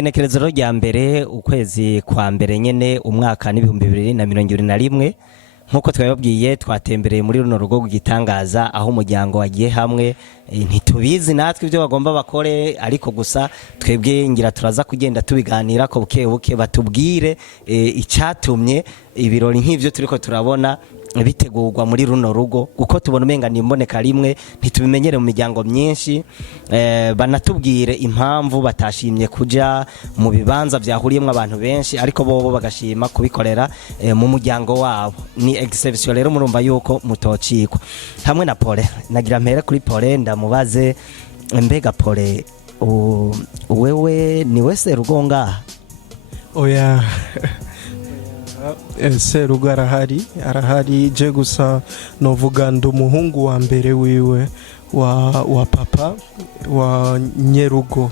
igenekerezo rya mbere ukwezi kwa mbere nyene umwaka ni 2021 nkuko twababwiye twatembereye muri runo rugo rw'igitangaza aho umuryango wagiye hamwe ntitubizi natwe ibyo bagomba bakore ariko gusa twebwe ngira turaza kugenda tubiganira ko buke batubwire icyatumye ibirori nk'ivyo turiko turabona bitegurwa muri runo rugo kuko tubona umenga nimboneka rimwe ntitubimenyere mu miryango myinshi banatubwire impamvu batashimye kuja mu bibanza byahuriyemo abantu benshi ariko bobo bagashima kubikorera mu muryango wabo ni exception rero murumva yuko mutocikwa hamwe na Pole nagira mpere kuri Pole ndamubaze mbega Pole wewe ni wese rugonga oya Serugo arahari je gusa novuga ndi umuhungu wa mbere wiwe wa papa wa nyerugo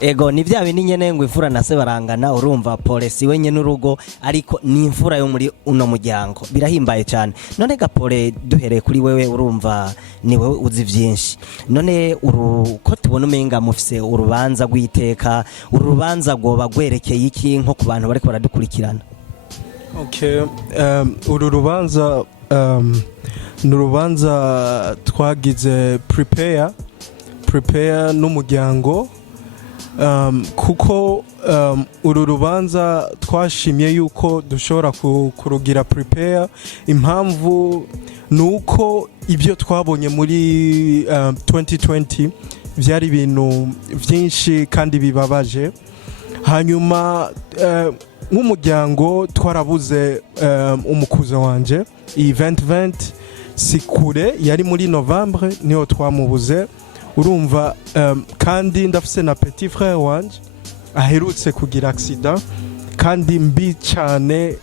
ego ni bya bindi nyene ngo imfura na se barangana urumva Pole si wenye n'urugo ariko ni imfura yo muri uno muryango birahimbaye cyane none ga Pole duhereye kuri wewe urumva ni wewe uzi byinshi none ko tubona umenga mufise urubanza rw'iteka urubanza goba gwerekeye iki nko ku bantu bariko baradukurikirana uru rubanza n'urubanza twagize prepare n'umuryango kuko uru rubanza twashimye yuko dushobora kurugira prepare impamvu nuko ibyo twabonye muri 2020 byari ibintu byinshi kandi bibabaje hanyuma nk'umuryango twarabuze umukuzo wanje event sikure yari muri Novembre niho twamubuze urumva kandi ndafise na petit frère wanje aherutse kugira accident kandi mbi cyane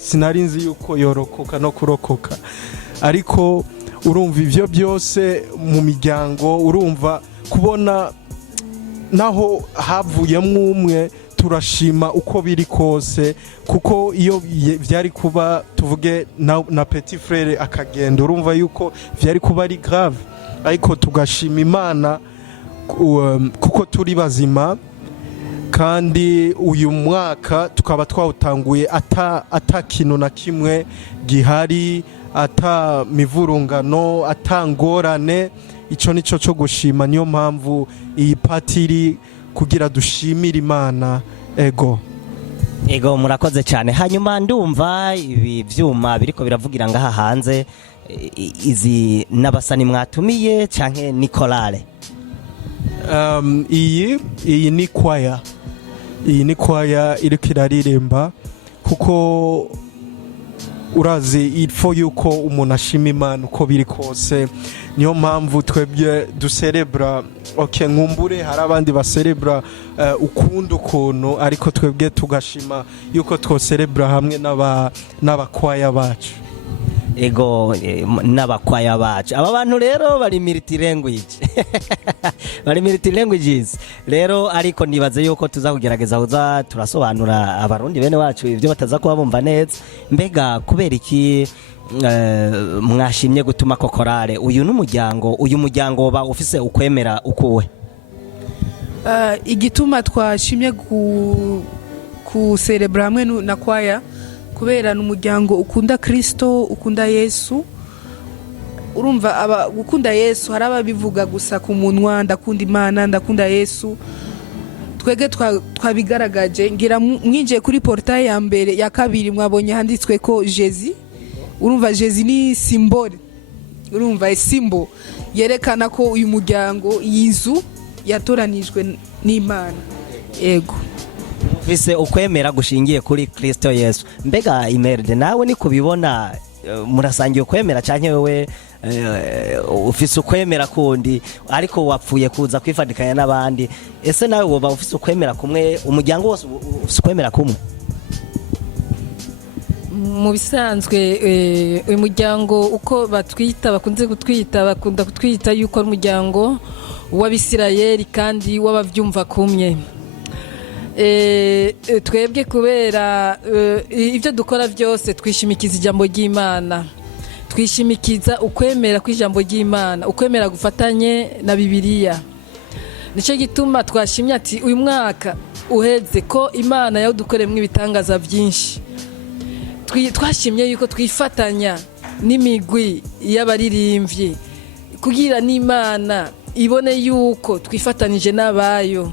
sinarinzi yuko yorokoka no kurokoka ariko urumva ivyo byose mu miryango urumva kubona naho havuyemo umwe turashima uko biri kose kuko iyo byari kuba tuvuge na petit frère akagenda urumva yuko byari kuba ari grave ariko tugashima Imana kuko turi bazima kandi uyu mwaka tukaba twawutanguye ata kintu na kimwe gihari ata mivurungano atangorane ico nico cyo gushima niyo mpamvu iyi patiri kugira dushimira Imana ego murakoze cyane hanyuma ndumva ibi vyuma biriko biravugira ngaha hanze izi nabasani mwatumiye canke ni korale iyi ni kwaya iriko iraririmba kuko urazi ifo yuko umuntu ashima Imana uko biri kose niyo mpamvu twebwe duserebra nkumbure hari abandi baserebra ukunda ukuntu ariko twebwe tugashima yuko twoserebra hamwe n'abakwaya bacu n'abakwaya bacu aba bantu rero bari multi languages rero ariko nibaze yuko tuzakugerageza uza turasobanura abarundi bene wacu ibyo bataza kuba bumva neza mbega kubera iki mwashimye gutuma ko korale uyu muryango ba ufise ukwemera ukuwe igituma twashimye kuserebra hamwe na kwaya kubera n'umuryango ukunda Kristo ukunda Yesu urumva gukunda Yesu hari ababivuga gusa ku munwa ndakunda Imana ndakunda Yesu twege twabigaragaje ngira mwinjiye kuri portail ya mbere ya kabiri mwabonye handitswe ko Jésus urumva Jésus ni symbole urumva symbol yerekana ko uyu muryango yizu yatoranijwe n'Imana ego ufise ukwemera gushingiye kuri Kristo Yesu mbega Imerde nawe ni kubibona murasangiye ukwemera canke wewe ufise ukwemera kundi ariko wapfuye kuza kwifadikanya n'abandi ese nawe woba ufise ukwemera kumwe umuryango wose ufise ukwemera kumwe mu bisanzwe uyu muryango uko batwita bakunze gutwita bakunda kutwita yuko ari umuryango w'Abisirayeli kandi w'abavyumva kumwe twebwe kubera ibyo dukora byose twishimikiza ijambo ry'Imana twishimikiza ukwemera kw'ijambo ry'Imana ukwemera gufatanye na Bibiliya nicyo gituma twashimye ati uyu mwaka uheze ko imana yawudukoreyemo ibitangaza byinshi, twashimye yuko twifatanya n'imigwi y'abaririmbyi kugira n'imana ibone yuko twifatanije n'abayo,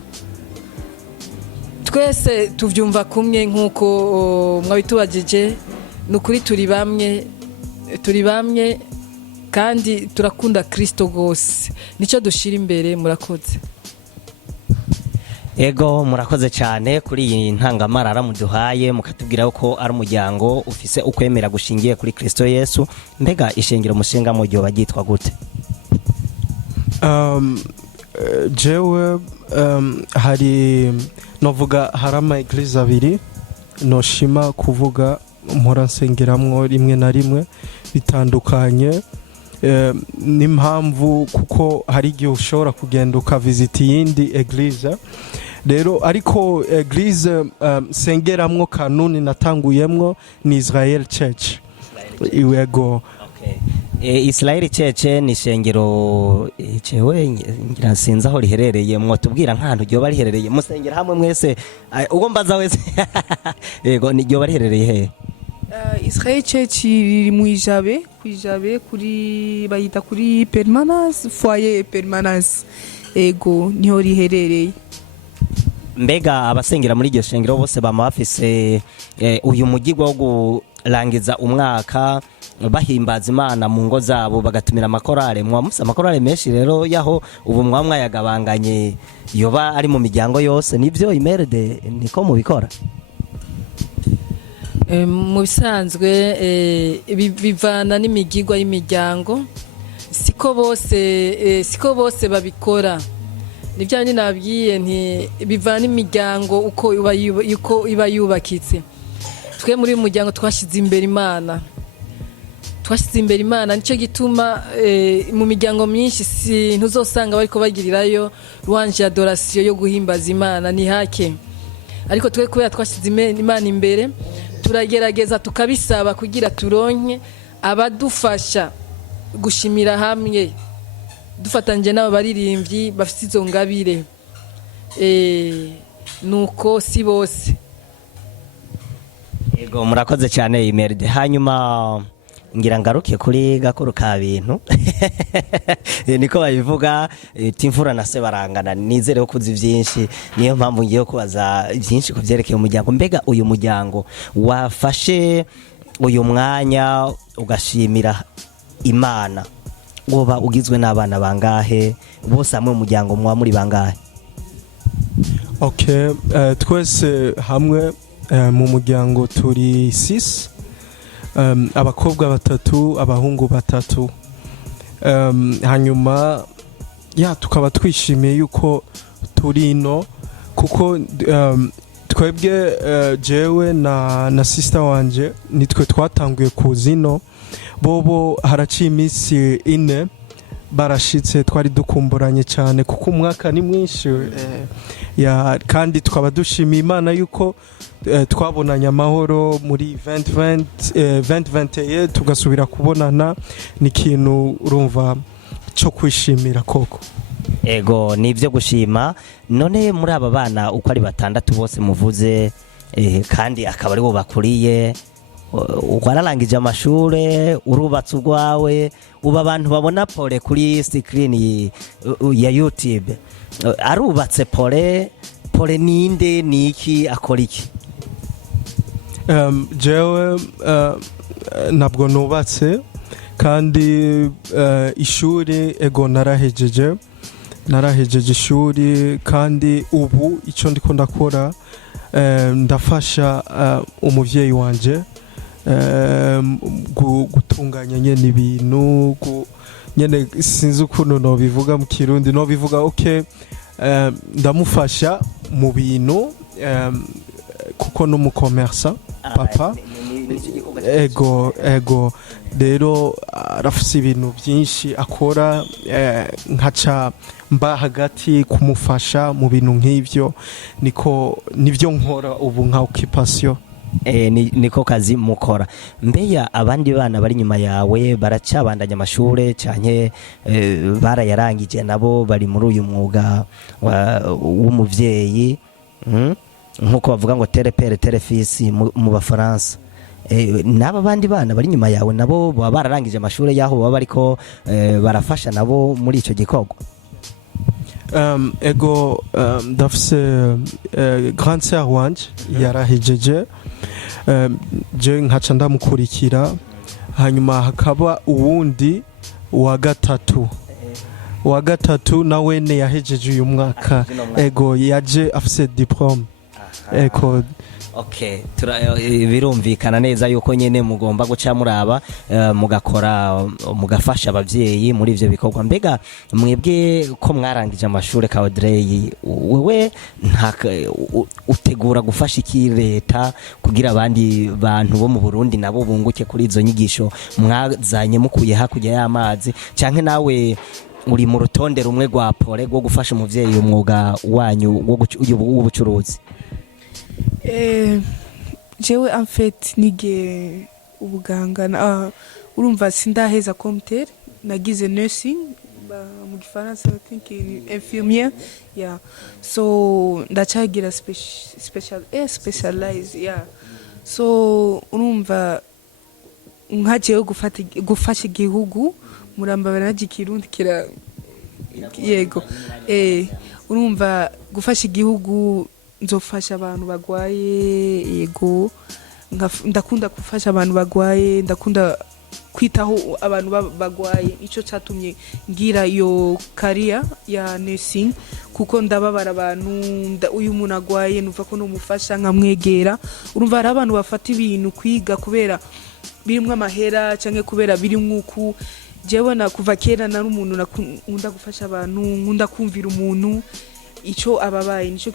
twese tuvyumva kumwe nk'uko mwabitubajije. Ni ukuri turi bamwe kandi turakunda Kristo rwose, nicyo dushira imbere. Murakoze. Ego murakoze cyane kuri iyi ntangamarara muduhaye, mukatubwira ko ari umuryango ufise ukwemera gushingiye kuri Kristo Yesu. Mbega ishengero mushinga mu gihe bagitwa gute? Jewe hari novuga hari ama eglise abiri noshima kuvuga mpora nsengeramwo rimwe na rimwe bitandukanye, n'impamvu kuko hari igihe ushobora kugenda ukavizita iyindi eglise. Rero ariko eglise sengeramwo kanuni natanguyemwo ni Israel Church. Iwego. Israel Church ni ishengero cewe ngira sinzi aho riherereye, mwotubwira nk'ahantu ryo bari riherereye, musengera hamwe mwese ubwo mbaza wese. Yego ni ryo bari riherereye he? Israel Church iri mu Ijabe, kuri bayita kuri permanence, foyer permanence. Ego niho riherereye. Mbega abasengera muri iryo shengero bose bama bafise uyu mugigwa wo gurangiza umwaka bahimbaza Imana mu ngo zabo, bagatumira amakorale. Mwamuse amakorale menshi rero yaho ubu mwamwayagabanganye yoba ari mu miryango yose, nibyo imerede niko mubikora? Mu bisanzwe bivana n'imigigwa y'imiryango, siko bose babikora. Nibyo nyine nabwiye nti bivana imiryango uko iba yubakitse. Twe muri uyu muryango twashyize imbere Imana, nicyo gituma mu miryango myinshi ntuzosanga bariko bagirirayo louange adoration yo guhimbaza Imana, ni hake. Ariko twe kubera twashyize Imana imbere, turagerageza tukabisaba kugira turonke abadufasha gushimira hamwe, dufatanje n'abo baririmbyi bafite izo ngabire. Nuko si bose. Ego murakoze cyane Imeride. Hanyuma ngira ngaruke kuri gakuru ka bintu niko babivuga, timfura na se barangana. Nizere ko uzi byinshi, niyo mpamvu ngiye kubaza byinshi kuvyerekeye umuryango. Mbega uyu muryango wafashe uyu mwanya ugashimira Imana, woba ugizwe n'abana bangahe? Bose hamwe umuryango mwa muri bangahe? Okay, twese hamwe mu muryango turi 6, abakobwa 3, abahungu 3. Hanyuma tukaba twishimiye yuko turi ino kuko twebwe jewe na sister wanje nitwe twatanguye kuzino, bobo haraciye iminsi 4 barashitse. Twari dukumburanye cyane kuko umwaka ni mwinshi, kandi tukaba dushimiye Imana yuko twabonanye amahoro muri 2021 tugasubira kubonana. ni ikintu urumva cyo kwishimira koko. Ego nibyo gushima. None muri aba bana uko ari 6 bose muvuze, kandi akaba ari bo bakuriye, wararangije amashure, urubatse urwawe, uba abantu babona Pole kuri screen ya YouTube, arubatse Pole ninde, niki, akora iki? Jewe nabwo nubatse, kandi ishuri ego narahejeje ishuri, kandi ubu icyo ndiko ndakora ndafasha umuvyeyi wanje gutunganya nyene ibintu, nyene sinzi ukuntu nobivuga mu Kirundi, nobivuga okay, ndamufasha mu bintu kuko n'umukomersa papa. Ego rero arafise ibintu byinshi akora, nkaca mba hagati kumufasha mu bintu nk'ivyo, nibyo nkora ubu nka occupation. niko kazi mukora. Mbeya abandi bana bari nyuma yawe baracabandanya amashure canke barayarangije nabo bari muri uyu mwuga w'umuvyeyi nkuko bavuga ngo tere pere tere fils mu Bafaransa. Naba bandi bana bari nyuma yawe nabo baba bararangije amashure yaho baba bariko barafasha nabo muri ico gikorwa. Ego ndafise grand sœur wanje yarahejeje je nkaca ndamukurikira hanyuma hakaba uwundi wa gatatu nawe ne yahejeje uyu mwaka ego yaje afise diplome eko. Okay, birumvikana neza yuko nyene mugomba guca muraba mugakora mugafasha abavyeyi muri ivyo bikorwa. Mbega mwebwe ko mwarangije amashure ka Audrey, wewe utegura gufasha iki leta kugira abandi bantu bo mu Burundi nabo bunguke kuri izo nyigisho mwazanye mukuye hakurya y'amazi, canke nawe uri mu rutonde rumwe rwa pole rwo gufasha umuvyeyi umwuga wanyu w'ubucuruzi? Jewe en fait nige ubuganga urumva sindaheza comter nagize nursing mu Gifaransa I think infirmière yeah, so ndacagira specialize yeah, so urumva nkajewe gufasha igihugu muramba banaje Kirundi kira yego urumva gufasha igihugu nzofasha abantu bagwaye yego ndakunda gufasha abantu bagwaye ndakunda kwitaho abantu bagwaye ico catumye ngira yo career ya nursing kuko ndababara abantu uyu muntu agwaye nuva ko no mufasha nkamwegera urumva hari abantu bafata ibintu kwiga kubera birimwe amahera canke kubera biri mwuku jewe na kuva kera nari umuntu nakunda gufasha abantu nkunda kumvira umuntu ico ababaye nico